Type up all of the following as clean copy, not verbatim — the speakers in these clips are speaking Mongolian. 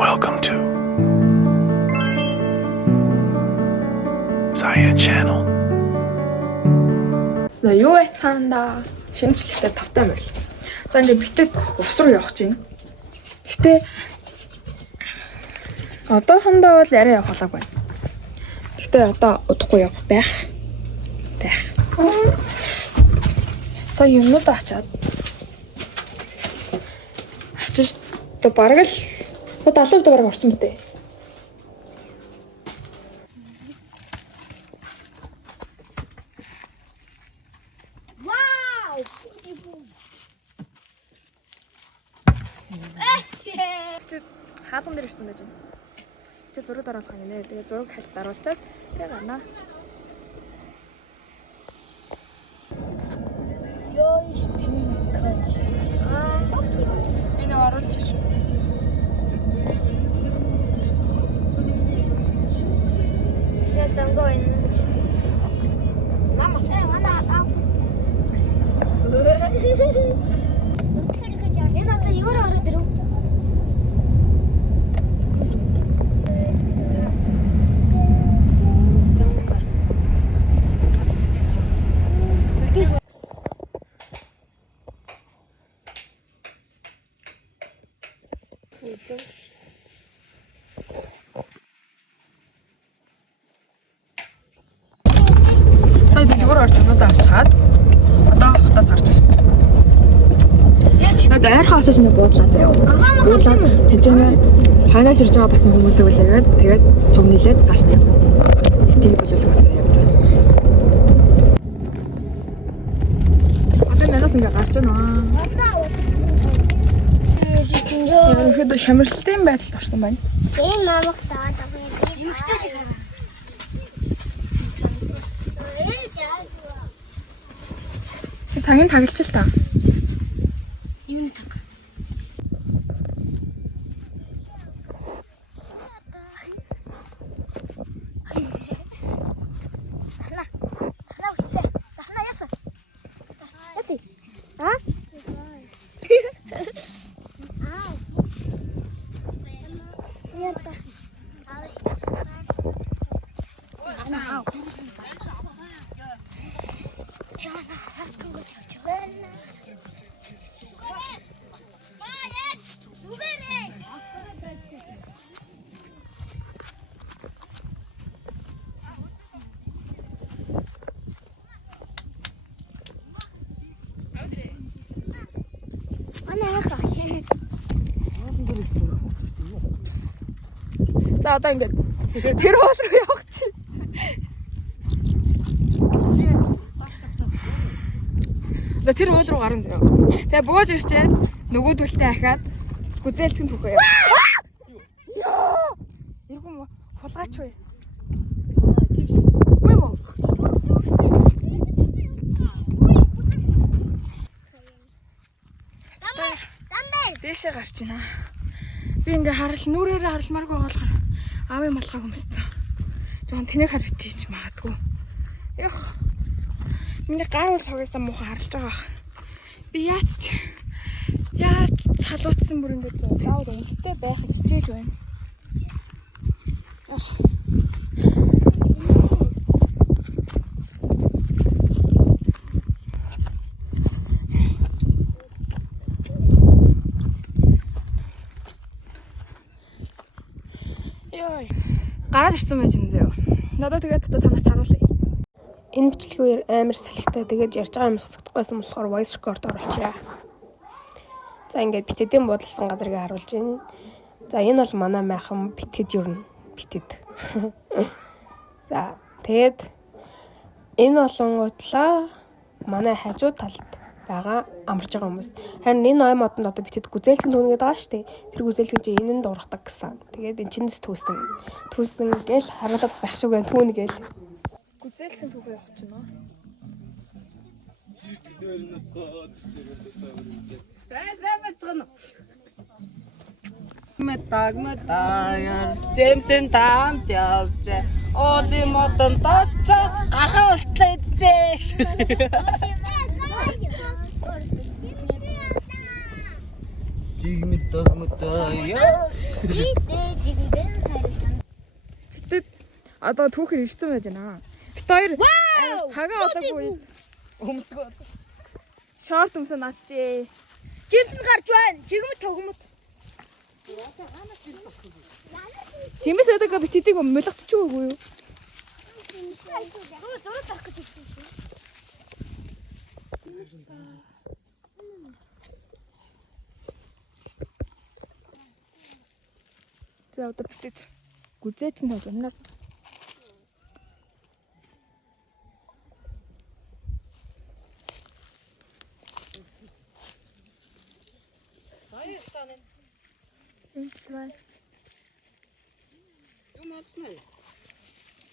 Welcome to Cyan Channel. За юу байцаанда шинжлэхдээ тавтай морил. За ингээд битэд ус руу явах чинь. Гэтэ одоохондоо бол арай явах болоог байна. Гэтэ одоо удахгүй явах байх. Сая юмнууд ачаад. Ачиж одоо бараг л 70% бараг орсон мэт. Хаалган дээр ирсэн байж байна. Чи зураг даруулах юм нэ. Тэгээ зураг хальт даруулчаад тэгээ гарнаа. Ёо иш пинкай. Би нэг оруулчих. Шэл дангоо энэ. Мама манай аа. Энэ одоо юу ороод ирв? Сая дээгүүр орж өнөдөө авчихад одоо хотоос гарч байна. Яа дайрхаа очиж нэг буудлаа заяа. Буудлаа тэжээнэ ханаас ирж байгаа бас нэг хүмүүсээ үлээгээд тэгээд цуг нийлээд цааш нь. Тийм төлөвлөгөөтэй явж байна. Одоо манаас ингээ гарч байна. Ерөнхийдөө шамралтын байдалд орсон байна. Энэ мамах таад авах юм. Ихтэй чиг. Цагийн таглаж л та. Юуны таг? Хана үтсэ. Хана яса. Яси. А? Ята. За одоо ингээд тэр хоол руу явах чи. За тэр хоол руу гарна заяа. Тэгээ бууж ирчээд нөгөө түлтэй ахаад гүзээлцэн түүхээ яа. Яа! Иргэн хулгаач вэ? Үгүй мө. Дэшээ гарч байна. Би ингээ нүрээрээ харалмааргүй болохоор аавын малгай хүмссэн. Жохон тэнэг харагдчих магадгүй. Ях. Миний гар бол цагаасан муухай харалж байгаа. Би яаж халуутсан бүр ингээ заавар үнэтэй байх хичээж байна. Ах. Гараад ирсэн байж энэ зөө. Надад тэгээд танаас харуулъя. Энэ бичлэгээр амар салхитай тэгээд ярьж байгаа юм сонсохдохгүйсэн болохоор voice record оруулчихъя. За ингээд битэдийн буудалсан газрыг харуулж байна. За энэ бол манай майхан битэд юрна. Битэд. За тэгээд энэ болонгуудлаа манай хажуу талд байгаа амарч байгаа хүмүүс. Харин энэ ой модонд одоо битэд гүзээлхэн түүнгээд байгаа шүү дээ. Тэр гүзээлхэн чи энэнд ургадаг гэсэн. Тэгээд эн чинээс түүсэн гэл харуулаад байх шиг байна түүн гээл. Гүзээлхэн түүхээ явах чинь нөө. Мэтагмэтаяр Джеймсэн таамт явжээ. Оли модон дочоо гахаа болтлоо идчихээ. Жигмэт тагмэтаяр 지금 사이를 Бид одоо түүхээр ирсэн байж байна. Бид хоёр тагаалаагүй. Өмсгөө. Шорт өмсөө наачжээ. Жимс нь гарч байна. Жигмэт тогмот. Жимс өдөг бид хэдийг мөлөгтчих үгүй юу? Зураг тарах гэж хэлсэн шүү. За одоо бид гүзээч нь байна.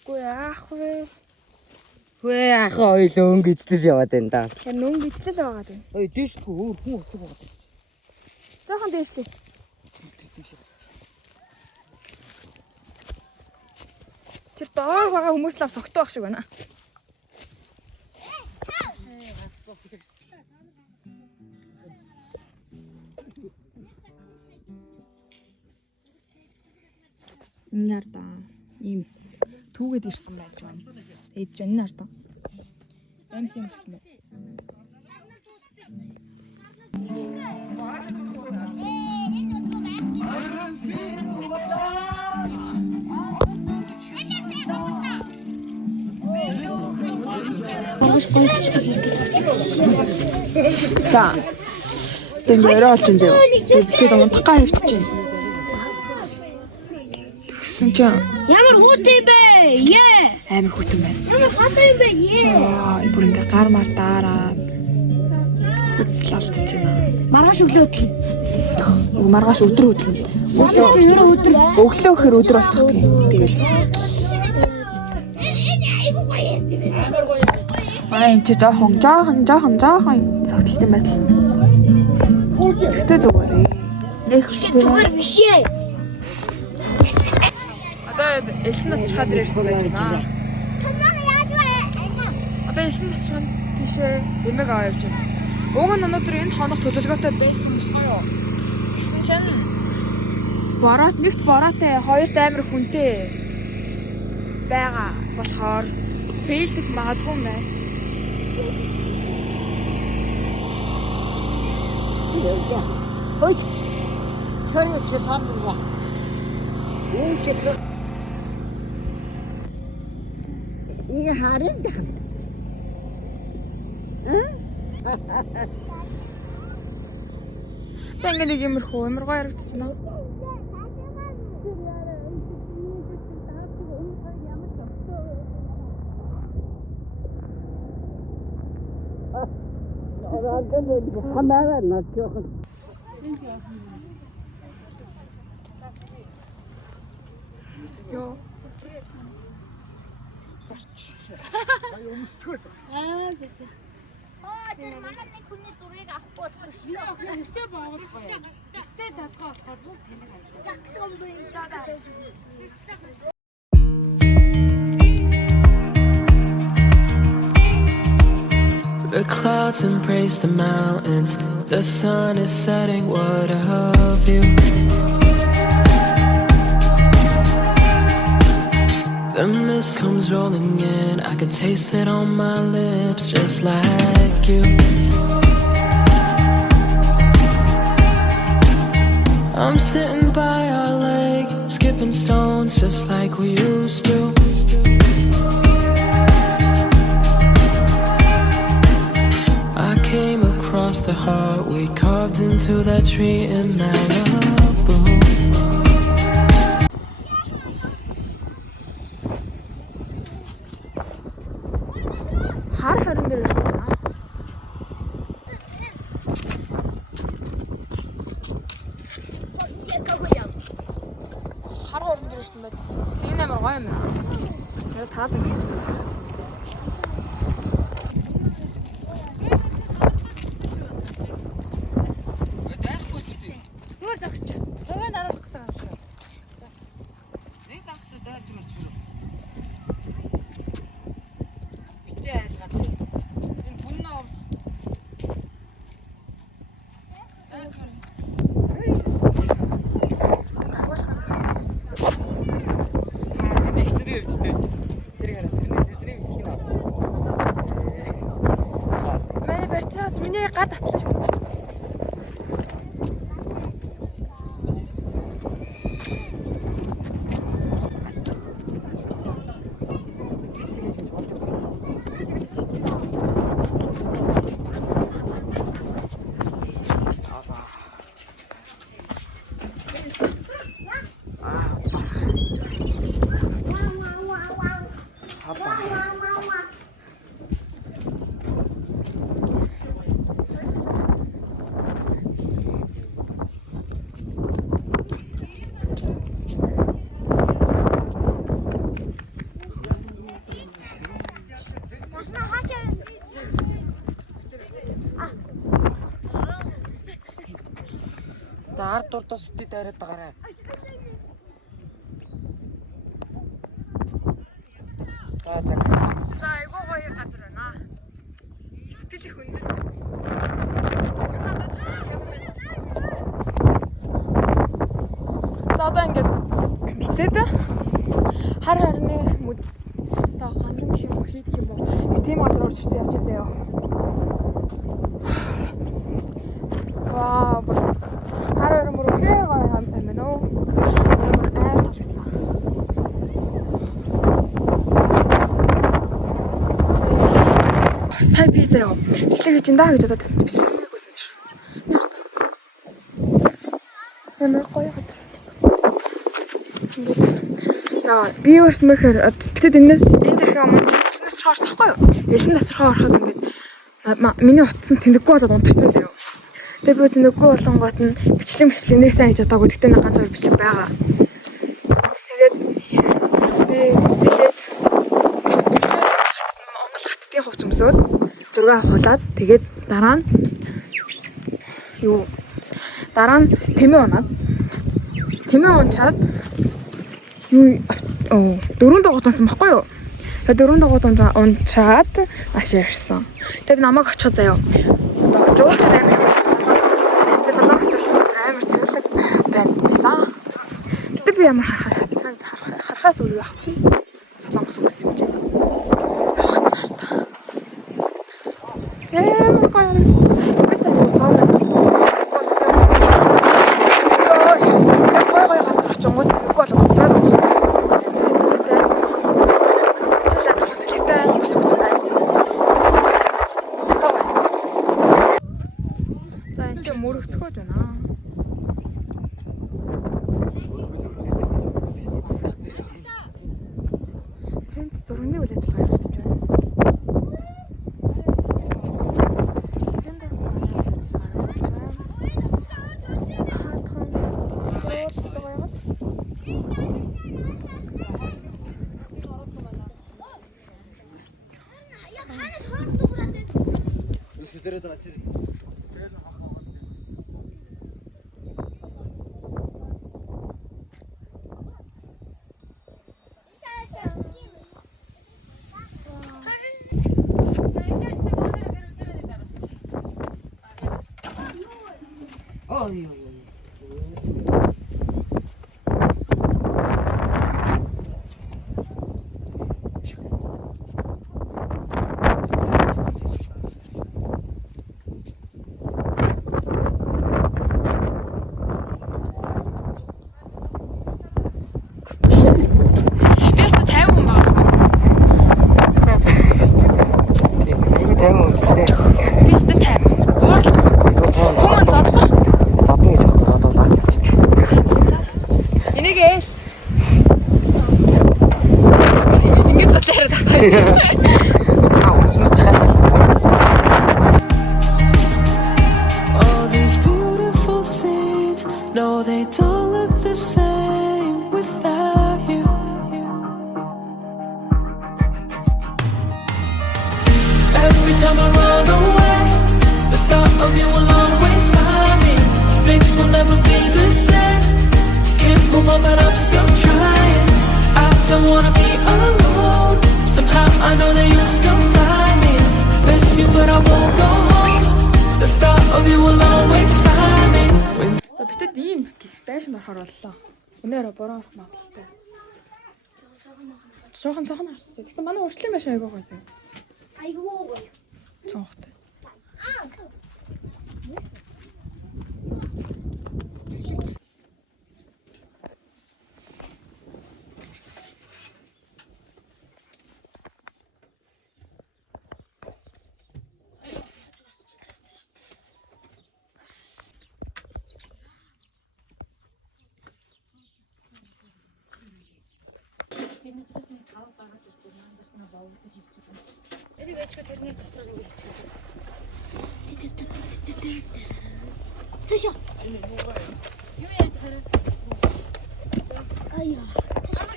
Гүй яах вэ? Хөөе ах ойлоо өнгөжлөл яваад байна даа. Тэр нүн гिचтэл байгаа дээ. Ой дээшлгүй өөр хүн утга байна. Жохон дээшлээ. Тэр доор байгаа хүмүүс л согтоо ах шиг байна. Инаар да. Ийм түүгээд ирсэн байж байна. Тэгж байна да. Амс юм болсон байна. За. Тэнгэр оролж энэ. Тэгээд унтахгаа хөвтөж байна. Тэгсэн чинь Ямар хүүтэй бэ? Ээ. амар хүтэн байна. Ямар хатаа юм бэ? Ээ. Бүр ингээ гар мар дараа хөдлөлтж байна. Маргааш өглөөдөл. Маргааш өдөр хөдлөн. Өглөө ерөө өдөр. Өглөө гэхэр өдөр болчих тийм. Тэгэл. Энд чи жоохон согтолтой байдал. Тэгтээ зүгээр ээ. Нэг хүчтэй. Зүгээр биш ээ. Одоо элсэн насрахад ирсэн байж байна. Одоо элсэн насрахад тийшээ эмэг аваа явж байна. Уг нь өнөөдөр энэ хоног төлөвлөгөөтэй байсан болохгүй юу? Тэгсэн чинь нэгт бороотой хоёрт амар хүнтэй байгаа болохоор фейлдэх магадгүй юм байна. Хөөе. Хөөе чи сандраа. Юу ч гэх. Ийм харин дах. Ингээ нэг юмрхүү амаргаа ярагдчихна. Хамаараа надчих. Ёо. Тэр манай нэг хүний зургийг авахгүй болох шүү. Өсөө боогох гоё. Өсөө задгаа болохоор бүр тэнэг авлаа. Ягтсан бэ шагаад. The clouds embrace the mountains. The sun is setting. What of you? The mist comes rolling in. I could taste it on my lips, just like you. I'm sitting by our lake, skipping stones, just like we used to. I came across the heart we carved into that tree in Malibu. Хар харин дээр ирж байна. Хар харин дээр ирсэн байт. Энэ амар гоё юм байна. Яг таалан гэсэн. Зүгээр зогсч. Зургийн дараах гэдэг юм шиг. Нэг ахтай дайрч марч юу. Битээ айлгаад. Энэ хүн нөө. Агуулах Гар татлаа шүү. За ард дурдаас үтээ дайраад байгаарай. За Айгуу гоё газар байна. Сэтгэл их өндөр. За одоо ингээд битээд хар харны одоо гандан гэх юм уу хийх юм уу. Нэг тийм газар орж ирсэн явж байгаа ёо. Вау. Хар харны мөрөөр гоё юм байна уу? Амар таалагдлаа. Сая би заяа бичлэг хийж энэ гэж бодоод байсан. Бичлэг хийгээгүй юм шүү. Ямар гоё газар. Ингээд би өөрсмөхөр битэд энэс энэ төрхөө өмнө нэс орсохгүй юу? Элсэн тасархаа ороход ингээд миний утсан цэнгэггүй болоод унтарсан заяа. Тэгээ би цэнгэггүй болонгоот нь бичлэг нэг сайн хийж чадаагүй. Тэгтээ нэг ганц хоёр бичлэг байгаа. Тэгээд би билет Монгол хаттын хувц өмсөөд зураг авахлаад тэгээд дараа нь тэмээ унаад унчаад дөрөв дугуйтансан баггүй юу? Тэгээд дөрөв дугуйтанд унчаад маш ярьсан. Тэгээд намайг очиход заяа. Одоо жуулч амар солонгос амар цэвэрлэг банд байсан. Тэгтээ би ямар харахаас үгүй байх би. Солонгос үгс юм чинь. Амар гоё. Бисаа гоё газар очингууд зэнггүй бол унтраад байна. Чилээ тохос элэхтэй бас хөтөн байна. За энэ ч мөрөгцгөөж байна. Тэнд зурганы үйл ажиллагаа явагдаж байна. All these beautiful scenes, no, they don't look the same without you. Every time I run away, the thought of you will always find me. Things will never be the same. Can't move on, but I'm still trying. I don't wanna be alone. Somehow I know that you'll still find me. Miss you, but I won't go home. The thought of you will always find me. За битэд ийм байшин орохоор боллоо. Өнөөрөө буруу орох магадaltaй. Жоохон харстай. Гэхдээ манай урьдчилан байшин айгүй гоё тийм. Айгуу гоё. Цонхтой.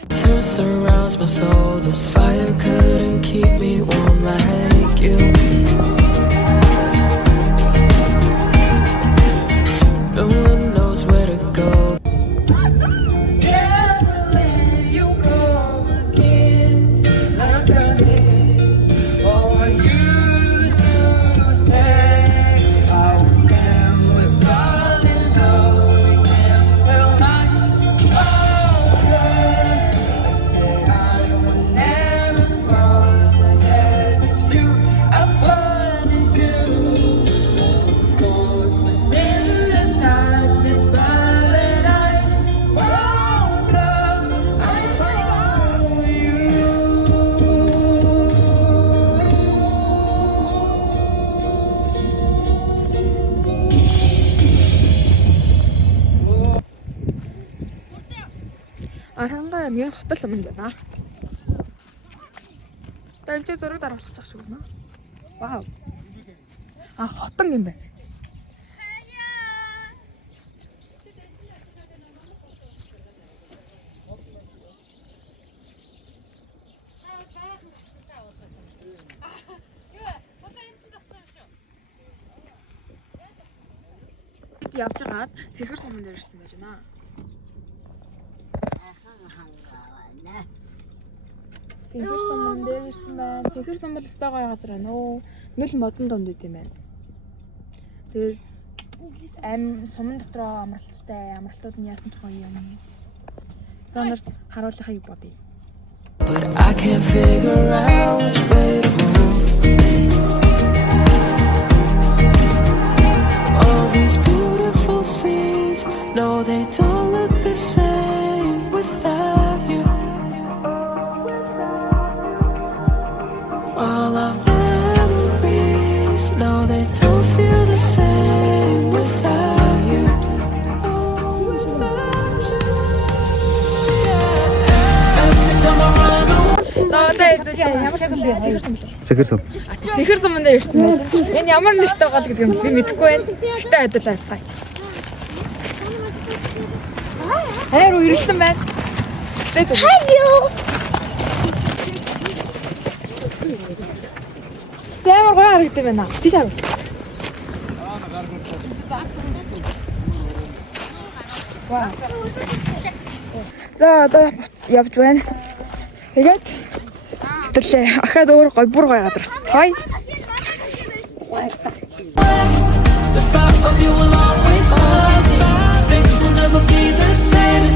Tear surrounds my soul. This fire couldn't keep me warm like you. No one knows where to go. Арангаа аймгийн хотол суманд байна. Тэгээд чи зураг дараалах гэж шиг байна. Вау. Хотон юм байна. Явж байгаад Тэхэр суманд ирсэн байж байна. Тэхэр суманд ирсэн байна. Тэхэр сум бол өстой гоё газар байна. Нүл модон донд үт юм байна. Тэгээд сумын дотроо амралттай, амралтууд нь яасан ч гоё юм. Танарт харуулахыг бодъё. But I can't figure out which way to move. All these beautiful scenes, no, they don't look the same without you. All our memories, no, they don't feel the same without you. Oh, without you. Every time I run away. Ямар сум бэ? Тэхэр сум. Тэхэр суманд ирсэн байна. Энэ ямар нэртэй гол гэдэг юм би мэдэхгүй байна. Гэтэ айдуулаа цай. Хайр уу ирсэн байна. Гэтэ зүг. Ямар гоё харагдсан байна. Тийш аа. За одоо явж байна. Тэгээд тэрлээ ахаад өөр гоё бүр гоё газар очицгоё. The thought of you will always haunt me. Things will never be the same.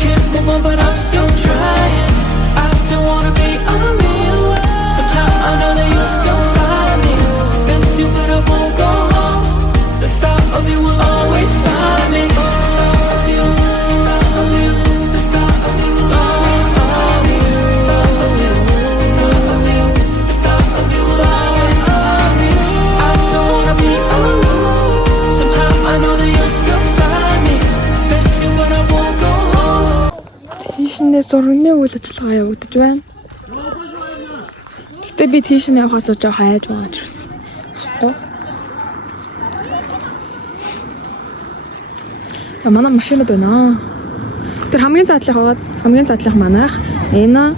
Can't move on, but I'm still trying. I don't wanna be unreal. Somehow I know that you'll still find me. Miss you, but I won't go home. The thought of you will always find me. The thought of you, the thought of you will always find me. The thought of you, the thought of you will always find me. I don't wanna be alone. Somehow I know that you'll still find me. Miss you, but I won't go home. Тийшнээ зургийн үйл ажиллагаа явагдаж байна. Гэтэ би тийшнээ явахаас жоохон айж байгаа ч гэсэн. Манай машинууд байна. Тэр хамгийн задлах манайх энэ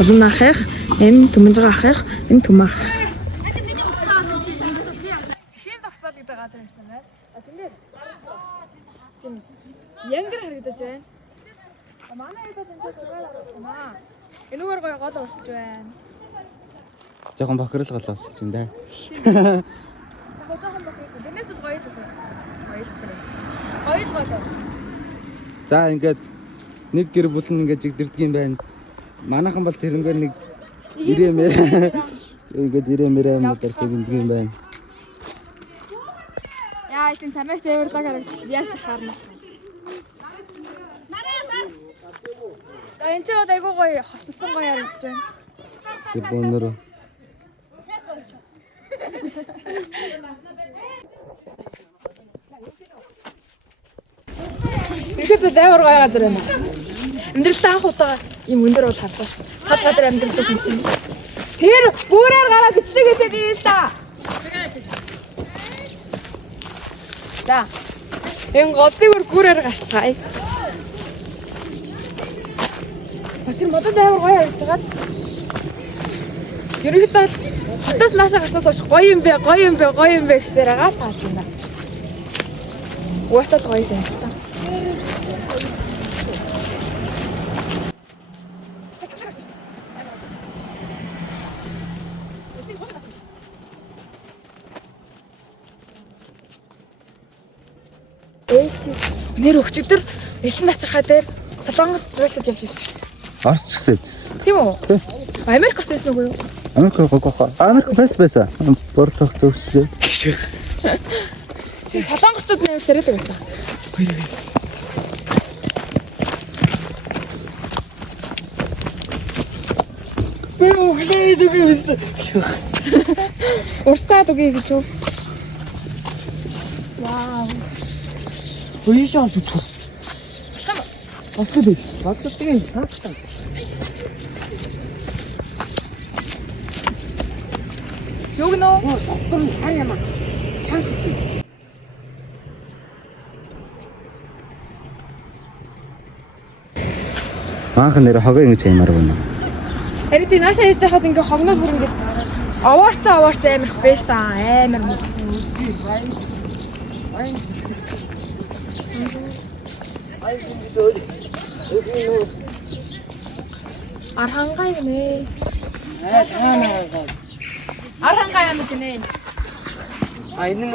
олон ахих, энэ төмөнжиг ахих, энэ төм ах. Тэхийн зогсоол гэдэг газар ирсэн байна. Тэндээр янгар харагдаж байна. Манай хэд энэ зүгээр харагдана. Энэгээр гоё гол урсж байна. Жохон бохирол гол урсж байна да. Жохон бохирол. Тэрнээс бас гоё шүү. Гоё гол. За ингээд нэг гэр бүл нь ингээд жигдэрдэг юм байна. Манайхан бол тэрнгээр нэг ирэмээр ингээд ирэмээр юм дээр тэгдэг юм байна. аялын санаач тээвэрлэг харагдчих. Яаж харна. Энд ч айгуу гоё хоссон гоё харагдаж байна. Тэг бөөнөр. Ихэд зайвар гоё газар байна. Амьдралдаа анх удаа ийм өндөр бол харлаа шүү. Хад газар амьдралдаа хийсэн. Тэр бүрээр гараа бичдэг гэдэг юм л да. За. Энэ годыг бүрээр гарцгаая. Тэр модон аймаг гоё харагдаж байгаа. Ерөнхийдөө хотоос наашаа гарснаас хойш гоё юм бэ гэсээр агаал таалж байна. Уусаал гоё юм та. Нэр өгчөдөр элсэн насрахаа дээр Солонгос рууцад явж ирсэн шүү. Орч гисэн явжсэн. Тийм үү? Америкос байсан уу юу? Америк байсан. Бор тогтөөслөө. Тийм солонгосчууд нэр сэрэлэг байсан. Бөө хлээд үгүй байсан. Урсаад үгүй гэж үү? Вау. Уйшаа зүг. Шама. Багтдаг. Багтдаг юм таатаа. Юу гэнэ? Доктор хаяма. Чанц. Махан нэр хогоо ингэж аймаар байна. Харин тийм наашаа хийж хахад ингээ хогноод бүр ингээ аваарцаа амирх байсан. Амир муу. Архангай гэнэ. Архангай юм гэнэ. А энэ нь